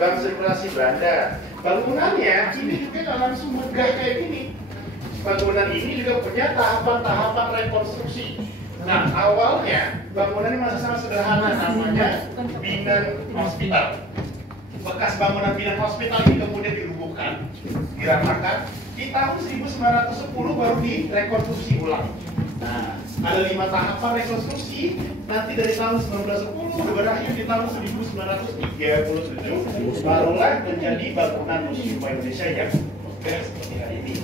Bank Sirkulasi Belanda. Bangunannya ini juga nggak langsung megah kayak gini. Bangunan ini juga punya tahapan-tahapan rekonstruksi. Nah, awalnya bangunan ini masih sangat sederhana, namanya Binan Hospital. Bekas bangunan Binan Hospital ini kemudian dirubuhkan, diratakan. Di tahun 1910 baru direkonstruksi ulang. Nah, ada 5 tahapan rekonstruksi. Nanti dari tahun 1910 berakhir di tahun 1937 barulah menjadi bangunan Museum Indonesia yang seperti hari ini.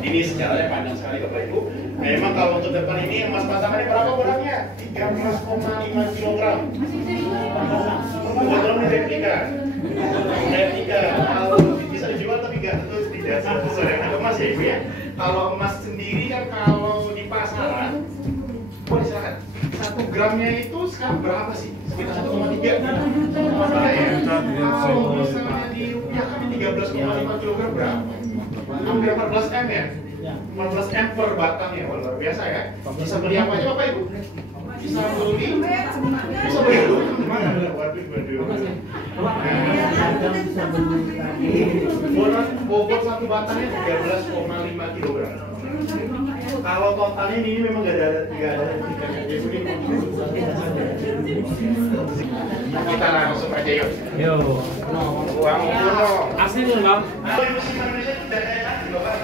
Ini sejarahnya panjang sekali Bapak Ibu. Memang kalau untuk depan ini emas batangannya berapa beratnya? 13,5 kg. Kebetulan ini replika. Kalau bisa dijual tapi tidak sesuai dengan emas ya Ibu ya. Kalau emas sendiri kan kalau di pasaran, boleh silakan. 1 gramnya itu sekarang berapa sih? Sekitar 1,3 ya. Kalau misalnya dirupiahkan 13,5 kg berapa? Hampir 14 M ya? 14 M per batang ya, luar biasa ya. Bisa beli apa aja Bapak Ibu? Bisa beli bobot 1 batangnya 13,5 kg. Kalau totalnya ini memang nggak ada tingkatnya. Kita langsung aja yuk. Uang kuno. Asli loh Bang. Museum Indonesia itu udah kayak cantik loh Pak.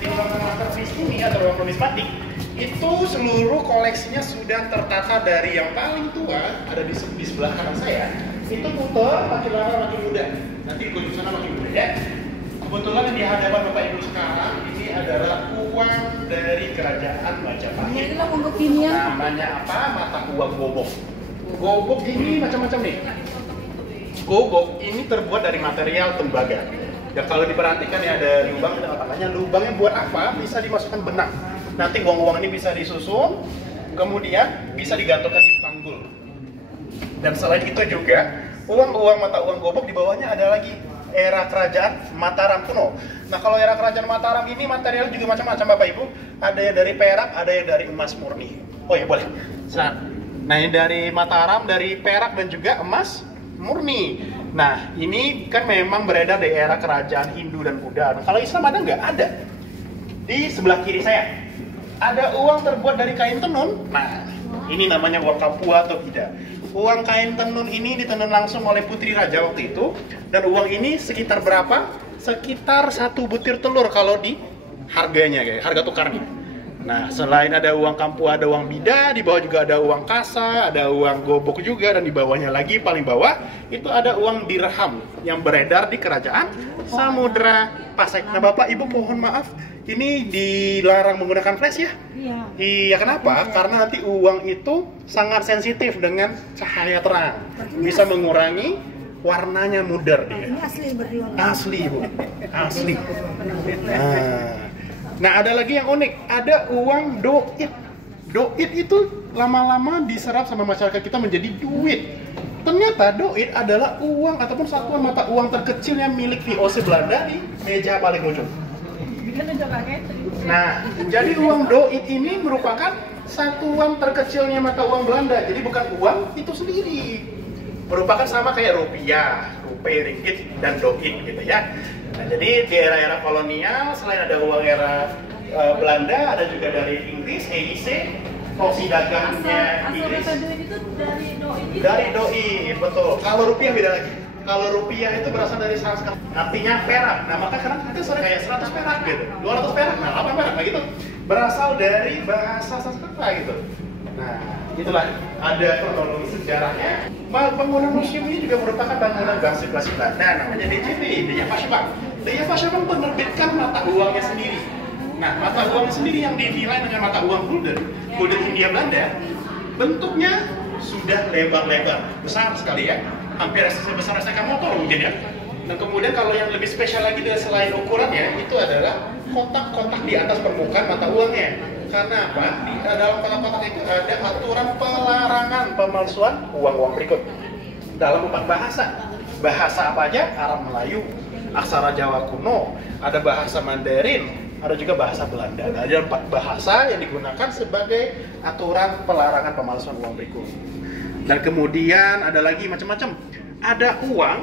Di ruangan masterpiece ini atau ruang numismatik itu seluruh koleksinya sudah tertata dari yang paling tua ada di sebelah kanan saya. Itu putar makin lama makin muda. Nanti kunjung sana makin muda ya. Kebetulan yang di hadapan Bapak Ibu sekarang ini adalah uang dari Kerajaan Majapahit. Namanya apa? Mata uang gobok. Gobok ini macam-macam nih. Gobok ini terbuat dari material tembaga. Ya kalau diperhatikan ya ada lubang, kita tanya lubangnya buat apa? Bisa dimasukkan benang. Nanti uang-uang ini bisa disusun, kemudian bisa digantungkan di panggul. Dan selain itu juga uang-uang mata uang gobok di bawahnya ada lagi era kerajaan Mataram kuno. Nah kalau era kerajaan Mataram ini material juga macam-macam Bapak Ibu. Ada yang dari perak, ada yang dari emas murni. Oh ya boleh. Nah ini dari Mataram, dari perak dan juga emas murni. Nah ini kan memang beredar di era kerajaan Hindu dan Buddha. Nah, kalau Islam ada nggak? Ada. Di sebelah kiri saya ada uang terbuat dari kain tenun. Nah ini namanya uang Kampua atau Bida. Uang kain tenun ini ditenun langsung oleh putri raja waktu itu. Dan uang ini sekitar berapa? Sekitar 1 butir telur kalau di harganya, kayak harga tukarnya. Nah, selain ada uang Kampua, ada uang Bida, di bawah juga ada uang kasa, ada uang gobok juga, dan di bawahnya lagi paling bawah itu ada uang dirham yang beredar di kerajaan Samudra Pasai. Nah, Bapak Ibu mohon maaf, ini dilarang menggunakan flash ya? Iya. Iya, kenapa? Karena nanti uang itu sangat sensitif dengan cahaya terang. Bisa mengurangi warnanya mudar dia. Ini asli berdialog. Asli Bu, asli. Nah ada lagi yang unik, ada uang doit. Doit itu lama-lama diserap sama masyarakat kita menjadi duit. Ternyata doit adalah uang ataupun satuan mata uang terkecil yang milik VOC Belanda di meja paling ujung. Nah, jadi uang doit ini merupakan satuan terkecilnya mata uang Belanda. Jadi bukan uang itu sendiri. Merupakan sama kayak rupiah, rupiah, ringgit, dan doit gitu ya. Nah, jadi di era-era kolonial, selain ada uang era Belanda, ada juga dari Inggris, EIC, fungsi dagangnya Inggris. Itu Dari doi, betul. Kalau rupiah beda lagi. Kalau rupiah itu berasal dari Sanskrit, artinya perak. Nah, maka kadang itu sore kayak 100 perak gitu, 200 perak, nah 8 perak, nah gitu. Berasal dari bahasa Sanskerta gitu. Nah, itulah ada kronologi sejarahnya. Bangunan museum ini juga merupakan bangunan Bank Sirkulasi Belanda, namanya DJB, Dijavarsjebank. Dijavarsjebank menerbitkan mata uangnya sendiri. Nah, mata uangnya sendiri yang dinilai dengan mata uang gulden, gulden Hindia Belanda, bentuknya sudah lebar-lebar, besar sekali ya, hampir sebesar STK motor mungkin ya. Dan kemudian kalau yang lebih spesial lagi dari selain ukurannya, itu adalah kotak-kotak di atas permukaan mata uangnya. Karena apa? Di dalam kotak-kotak itu ada aturan pelarangan pemalsuan uang-uang berikut dalam 4 bahasa. Bahasa apa aja? Arab Melayu, aksara Jawa kuno, ada bahasa Mandarin, ada juga bahasa Belanda. Nah, ada 4 bahasa yang digunakan sebagai aturan pelarangan pemalsuan uang berikut. Dan kemudian ada lagi macam-macam. Ada uang,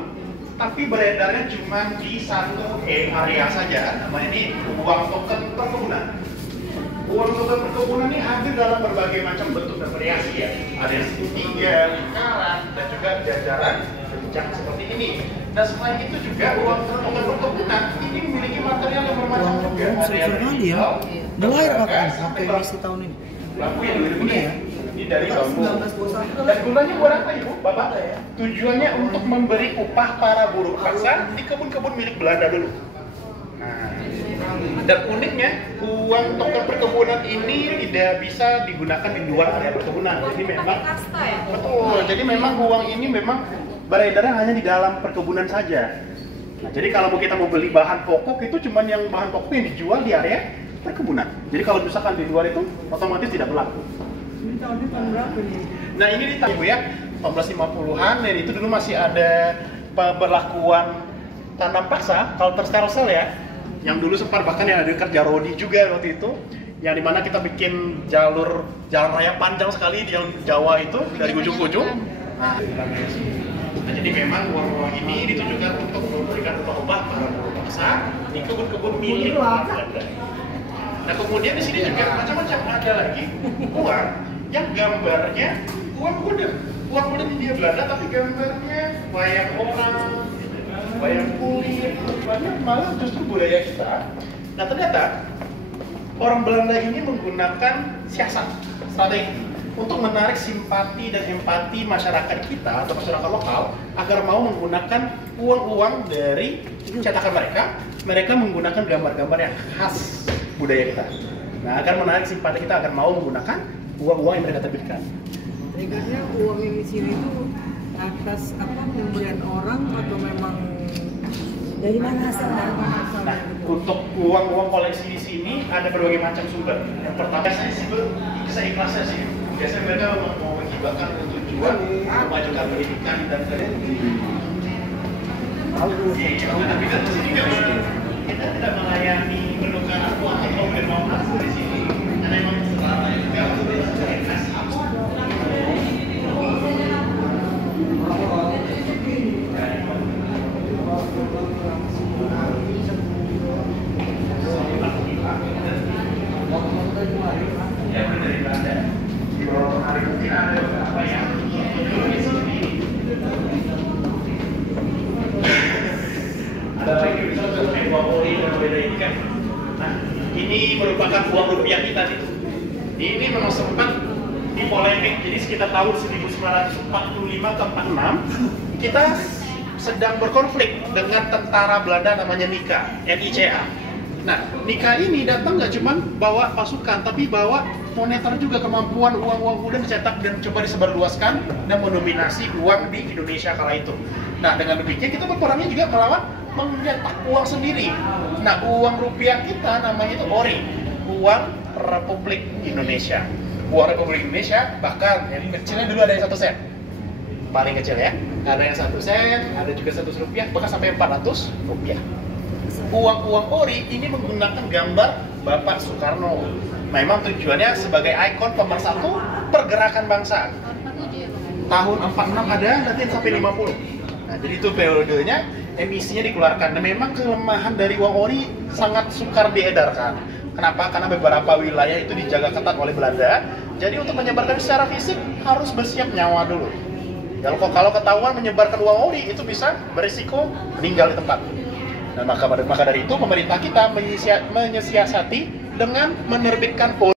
tapi beredarnya cuma di satu area saja. Namanya ini uang token perkebunan. Uang token perkebunan ini hadir dalam berbagai macam bentuk dan variasi ya. Ada yang segitiga, lingkaran, dan juga jajaran kencang seperti ini. Dan selain itu juga uang token perkebunan ini memiliki material yang bermacam juga. Ada yang ya. Mulai kapan sampai emisi tahun ini? Lampu yang begini ya. Ini dari bambu. Dan gunanya buat apa Ibu, Bapak? Tujuannya untuk memberi upah para buruh paksa di kebun-kebun milik Belanda dulu. Nah, dan uniknya uang token perkebunan ini tidak bisa digunakan di luar area perkebunan. Jadi memang betul. Jadi memang uang ini memang beredarnya hanya di dalam perkebunan saja. Nah, jadi kalau kita mau beli bahan pokok itu cuma yang bahan pokok yang dijual di area perkebunan. Jadi kalau misalkan di luar itu otomatis tidak berlaku. Ini tahunnya tahun berapa nih? Nah ini di tahun ya 1850-an dan itu dulu masih ada pemberlakuan tanam paksa kalau Telkomsel ya, yang dulu sempat bahkan yang ada kerja rodi juga waktu itu, yang dimana kita bikin jalan raya panjang sekali di Jawa itu dari ujung ke ujung. Nah, jadi memang uang-uang ini ditujukan untuk memberikan upah para buruh paksa di kebun-kebun milik Belanda. Nah kemudian di sini juga macam-macam ada lagi uang yang gambarnya uang wooden Hindia Belanda tapi gambarnya wayang orang, wayang kulit, banyak malah justru budaya kita. Nah ternyata orang Belanda ini menggunakan siasat, strategi untuk menarik simpati dan empati masyarakat kita atau masyarakat lokal agar mau menggunakan uang-uang dari cetakan mereka. Mereka menggunakan gambar-gambar yang khas budaya kita. Nah, agar menarik simpati kita agar mau menggunakan uang-uang yang mereka terbitkan. Triggernya uang yang di sini itu atas apa pemberian orang atau memang dari mana asalnya? Nah, untuk uang-uang koleksi di sini ada berbagai macam sumber. Yang pertama saya ikhlasnya sih. Biasanya mereka mau menghibahkan untuk tujuan memajukan pendidikan dan pendidikan. Tapi kan di sini kita tidak melayani penukaran uang atau pemberian langsung di sini. Karena memang selama juga untuk investasi. Ya, dari Belanda. Di beberapa hari mungkin ada beberapa yang ada lagi misalnya uang ori dan beda ini kan. Nah, ini merupakan uang rupiah kita nih. Ini memang sempat dipolemik. Jadi sekitar tahun 1945 ke 46 kita sedang berkonflik dengan tentara Belanda namanya NICA. Nah, Nika ini datang nggak cuma bawa pasukan, tapi bawa moneter juga, kemampuan uang-uang muda dicetak dan coba disebarluaskan dan mendominasi uang di Indonesia kala itu. Nah, dengan demikian kita berperangnya juga melawan mencetak uang sendiri. Nah, uang rupiah kita namanya itu ORI, uang Republik Indonesia. Uang Republik Indonesia bahkan yang kecilnya dulu ada yang 1 sen, paling kecil ya. Ada yang 1 sen, ada juga 100 rupiah, bahkan sampai 400 rupiah. Uang-uang ori ini menggunakan gambar Bapak Soekarno. Memang tujuannya sebagai ikon pemersatu pergerakan bangsa. Tahun 46 ada, nanti sampai 50. Nah, jadi itu periodenya emisinya dikeluarkan. Dan memang kelemahan dari uang ori sangat sukar diedarkan. Kenapa? Karena beberapa wilayah itu dijaga ketat oleh Belanda. Jadi untuk menyebarkan secara fisik harus bersiap nyawa dulu. Kalau ketahuan menyebarkan uang ori itu bisa berisiko meninggal di tempat. Nah, maka dari itu pemerintah kita menyiasati dengan menerbitkan